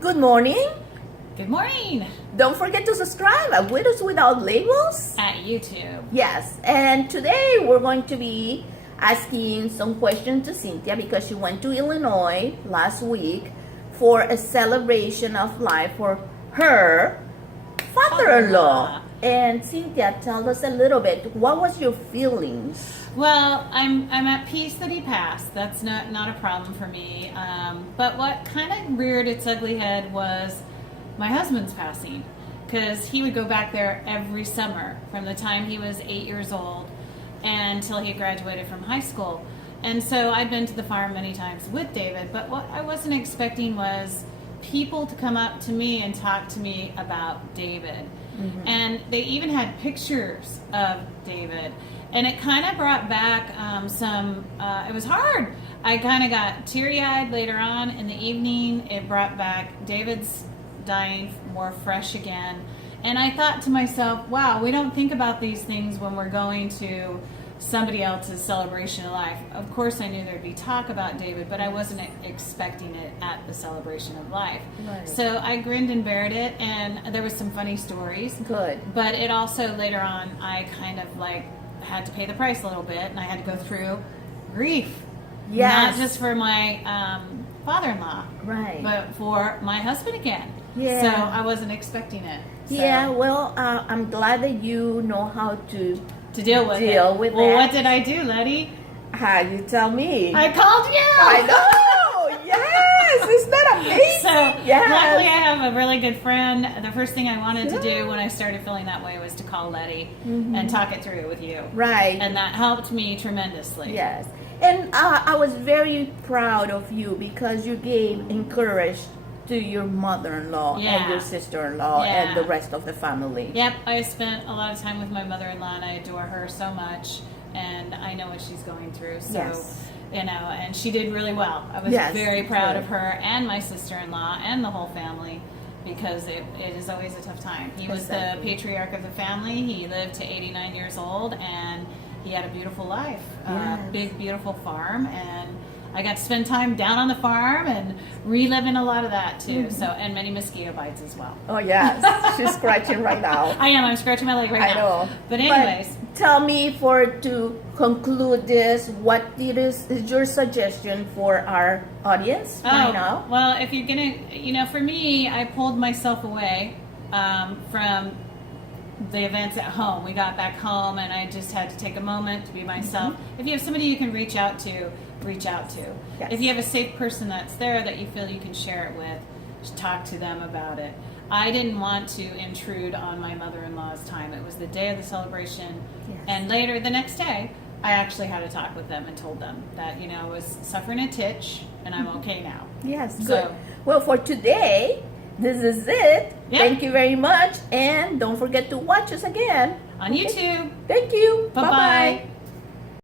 Good morning. Good morning Don't forget to subscribe at Widows Without Labels. at YouTube. Yes, and today we're going to be asking some questions to Cynthia because she went to Illinois last week for a celebration of life for her father-in-law. And Cynthia, tell us a little bit, what was your feelings? Well, I'm at peace that he passed. That's not a problem for me. But what kind of reared its ugly head was my husband's passing, because he would go back there every summer from the time he was 8 years old until he graduated from high school. And so I'd been to the farm many times with David, but what I wasn't expecting was people to come up to me and talk to me about David. Mm-hmm. And they even had pictures of David. And it kind of brought back it was hard. I kind of got teary-eyed later on in the evening. It brought back David's dying more fresh again. And I thought to myself, wow, we don't think about these things when we're going to somebody else's celebration of life. Of course I knew there'd be talk about David, but I wasn't expecting it at the celebration of life. Right. So I grinned and bared it, and there was some funny stories. Good. But it also, later on, I kind of had to pay the price a little bit, and I had to go through grief. Yes. Not just for my father-in-law, right, but for my husband again. Yeah. So I wasn't expecting it. So. Yeah, well, I'm glad that you know how to deal with it. Well, what did I do, Letty? How you tell me? I called you. I know. Yes, isn't that amazing? So yes. Luckily, I have a really good friend. The first thing I wanted to do when I started feeling that way was to call Letty and talk it through with you. Right. And that helped me tremendously. Yes. And I was very proud of you because you gave encouragement to your mother-in-law and your sister-in-law and the rest of the family. Yep, I spent a lot of time with my mother-in-law, and I adore her so much, and I know what she's going through. So, and she did really well. I was very proud of her and my sister-in-law and the whole family, because it is always a tough time. He was the patriarch of the family. He lived to 89 years old, and he had a beautiful life, big, beautiful farm, and I got to spend time down on the farm and reliving a lot of that too. So, and many mosquito bites as well. Oh yes, she's scratching right now. I am. I'm scratching my leg right now. I know. But anyways, tell me, to conclude this, what is your suggestion for our audience right now? Well, if you're gonna, for me, I pulled myself away from the events at home. We got back home, and I just had to take a moment to be myself. If you have somebody you can reach out to, reach out to. Yes. If you have a safe person that's there that you feel you can share it with, just talk to them about it. I didn't want to intrude on my mother-in-law's time. It was the day of the celebration, and later the next day, I actually had a talk with them and told them that I was suffering a titch, and I'm okay now. Yes, so, good. Well, for today, this is it. Yep. Thank you very much, and don't forget to watch us again on YouTube. Thank you. Bye-bye.